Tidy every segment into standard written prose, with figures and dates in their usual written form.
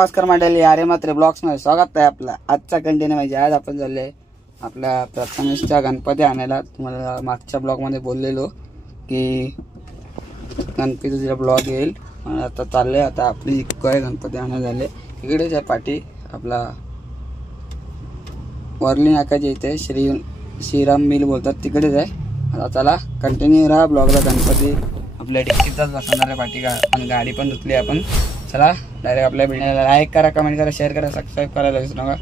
नमस्कार मंडळी, आर्य मात्रे ब्लॉग्स मध्ये स्वागत आहे आपला आजचा कंटिन्यू. म्हणजे आज आपण चालले आपल्या प्रथमेशचा गणपती आणायला. तुम्हाला मागच्या ब्लॉग मध्ये बोललेलो की गणपतीचा ब्लॉग येईल. आता चालले, आता आपली काय गणपती आणायला झाले. इकडेच आहे पाठी आपला वर्ली नाकाच्या इथे श्रीराम मिल बोलतात, तिकडेच आहे. आता चला कंटिन्यू राहा ब्लॉगला. गणपती आपल्या डिक्कीतच बसवणार आहे पाठी का, आणि गाडी पण धुतली आपण. चला डायरेक्ट आपल्या व्हिडिओला लाईक करा, कमेंट करा, शेअर करा, सबस्क्राईब करायला विसरू नका.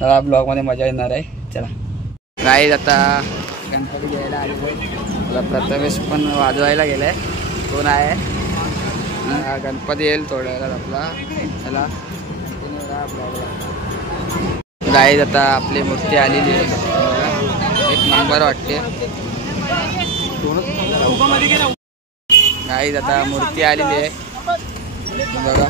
चला ब्लॉगमध्ये मजा येणार आहे. चला गाईज, आता गणपती घ्यायला आलेलो. प्रथमेश पण वाजवायला गेलाय. कोण आहे गणपती येईल थोड्या वेळात आपला. चला कंटिन्यू राहा ब्लॉगला. गाईज, आता आपली मूर्ती आलेली आहे. एक नंबर वाटते गाईज. आता मूर्ती आलेली आहे बघा.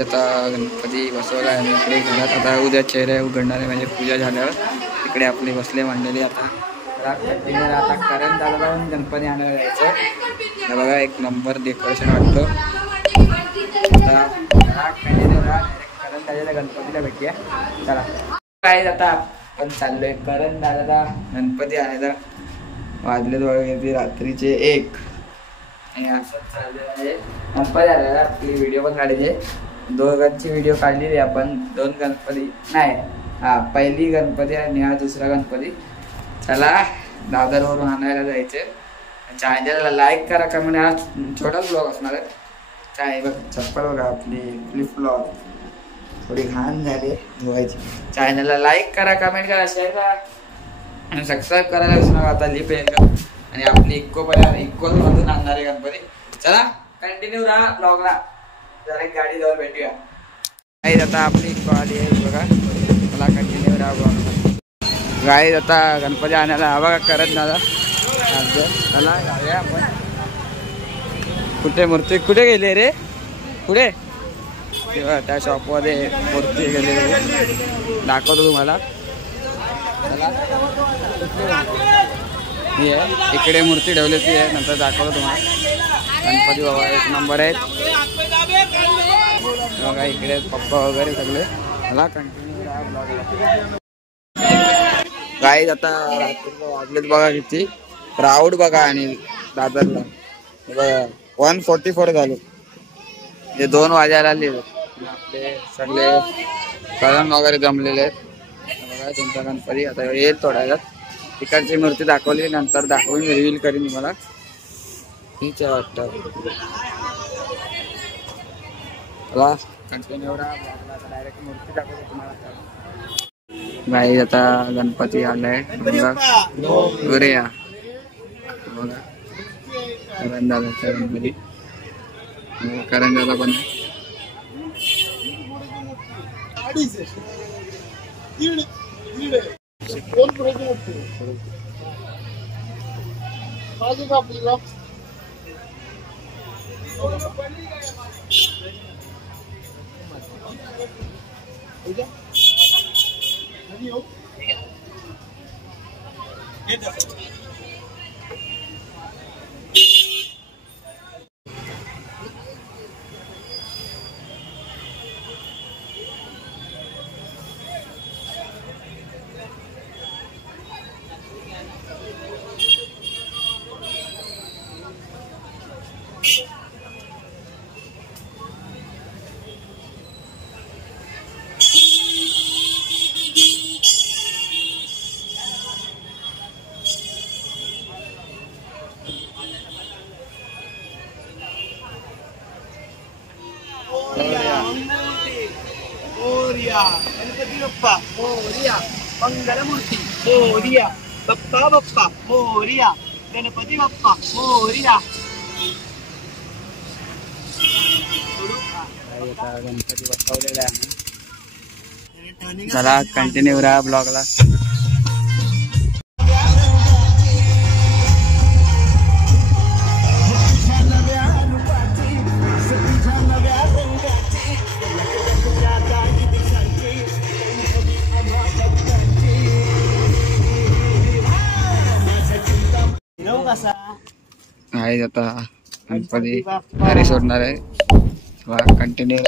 आता गणपती बसवला आहे इकडे घरात. आता उद्या चेहरे उघडणार आहे, म्हणजे पूजा झाल्यावर इकडे आपले बसले मंडळी. आता आता करण दादाला पण गणपती आणायला जायचं. बघा एक नंबर डेकोरेशन वाटतं. आता करण दादाला गणपतीला भेटूया. चला काय, आता आपण चाललोय करण दादाला गणपती आणायला. वाजले दोघे रात्रीचे 1 आणि असंच चाललेलं आहे. गणपती आणायला आपली व्हिडिओ पण काढायचे. दोघांची व्हिडिओ काढलेली आपण. 2 गणपती नाही, हा पहिली गणपती आणि हा दुसरा गणपती. चला दादरवरून आणायला जायचे. चॅनलला लाईक करा, कमेंट. हा छोटाच ब्लॉग असणार आहे. काय बघ चप्पल बघा आपली फ्लिप फ्लॉप थोडी घाण झाली धुवायची. चॅनलला लाईक करा, कमेंट करा, शेअर करा आणि सबस्क्राईब करायला विसरू नका. आता लिप येईल का, आणि आपली इक्को मधून आणणारे गणपती. चला कंटिन्यू राहा ब्लॉगला. जरा एक गाडी जवळ भेटूया. गाईज, आता आपली इक्को आली आहे बघा. मला कंटिन्यू राहा ब्लॉगला. गाईज, आता गणपती आणायला हवा का करत दादा. चला जाऊया आपण. कुठे मूर्ती कुठे गेली रे, कुठे तेव्हा त्या शॉपमध्ये मूर्ती गेलेली दाखवतो तुम्हाला. चला ही आहे, इकडे मूर्ती ठेवलेली आहे, नंतर दाखवतो तुम्हाला. गणपती बाबा एक नंबर आहेत बघा. इकडे पप्पा वगैरे सगळे. मला कंटिन्यू राहा ब्लॉगला. गाईज, आता रात्री वाजलेत बघा किती. क्राऊड बघा. आणि दादरला बघा 144 झाले. हे 2 वाजायला आले. आपले सगळे करण वगैरे जमलेले आहेत बघा. तुमचा गणपती आता येईल थोड्या वेळात. तिकडची मूर्ती दाखवली, नंतर दाखवून रिव्हील करीन तुम्हाला. हीच आहे वाटतं. चला कंटिन्यू राहा, डायरेक्ट मूर्ती दाखवतो तुम्हाला. गाई आता गणपती आलाय बघा. बघा करंजाचा गणपती, करंजाचा पण मोरया गणपती बाप्पा मोरया, मंगलमूर्ती मोरया, बाप्पा बाप्पा मोरया, गणपती बाप्पा मोरया. गणपती बसवलेला आहे. चला कंटिन्यू राहा ब्लॉगला. आहे आता गणपती घरी सोडणार आहे. कंटिन्यू